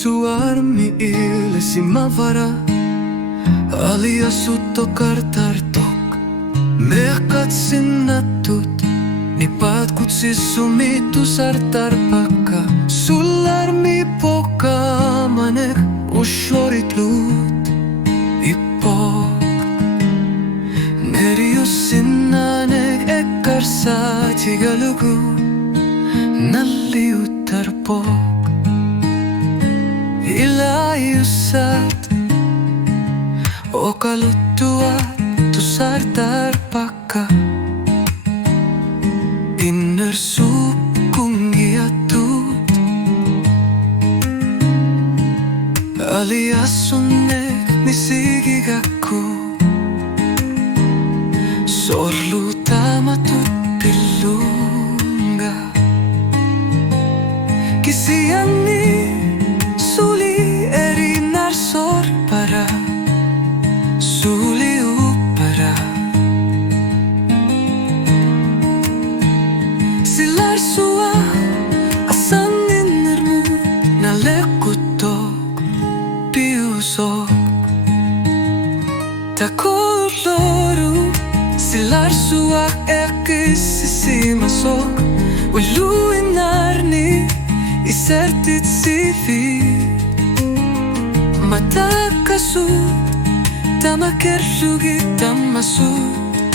suarmi ilesi mavara aliasutto kartartok mehkat sinnatut nipat kutsissumitu sartarpakka sullarmi pokamanek ushorit lut ipok neriussinnanek ekkarsaatigalugu nalliuttarpok Ilayusat okaluttua tusartarpakka innersup kungiatut aliassunnek nisigigakku sorlutamatut pillunga kisianni sorpara suli uppara Silarsuaq asanninnermu nalekuttok piusok takolloru Silarsuaq eqqissisimasok uluinarni isertit sivi Matakasut tamakerlugi tammasut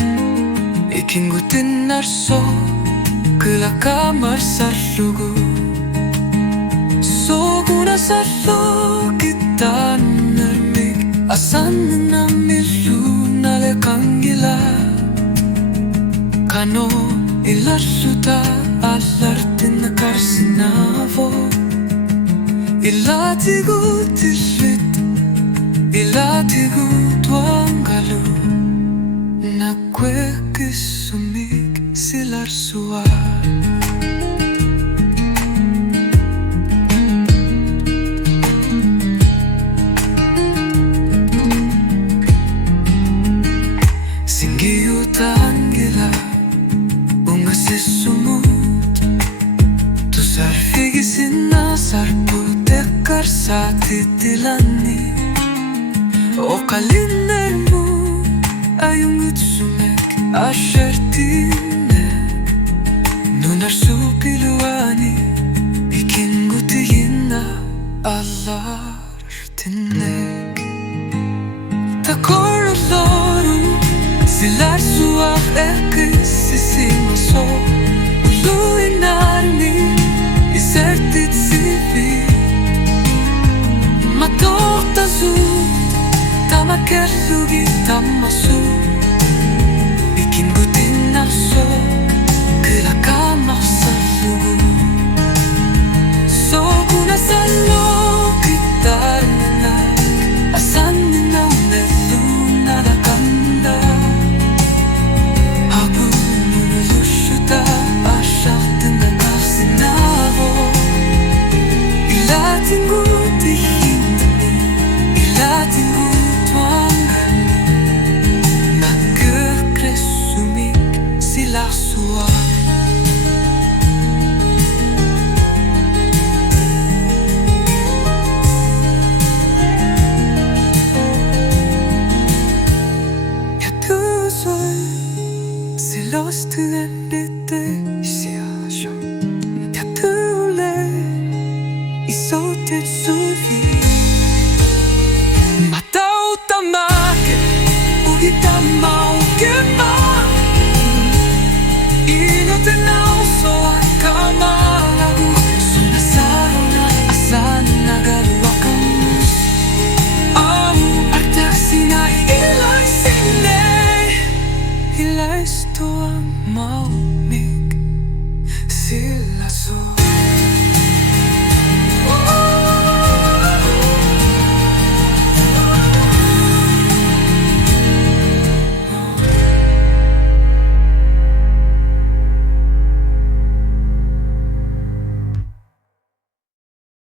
ikingutin narso kelakamar sarlugu soguna sarlo kitannermik asanna millu nalekangila kano ilarsuta allartin karsinavo ilatigu tillit ilatigu tuangalu Naggueqqissumik Silarsuaq singiyutangila ungasissumut tusarfigisinna sarputekkarsatitilanni Okalinnermu ayungutsumek ashertine nunarsupiluani ikingutiyinna allartinek takorloru Silarsuaq eqqissisimasok uluinarni isertit sivi matoktasut tamakerlugi tammasut ikingutin narso kelakamar sarlugu soguna sallo kitarnenak asanna unellu nalakanda abunululushuta ashartinna karsinavo ilatingutihintni ilatingu Naggueqqissumik Silarsuaq Yatusoi silostuennite isiasho Yatule isotet suvi Matautamake ugita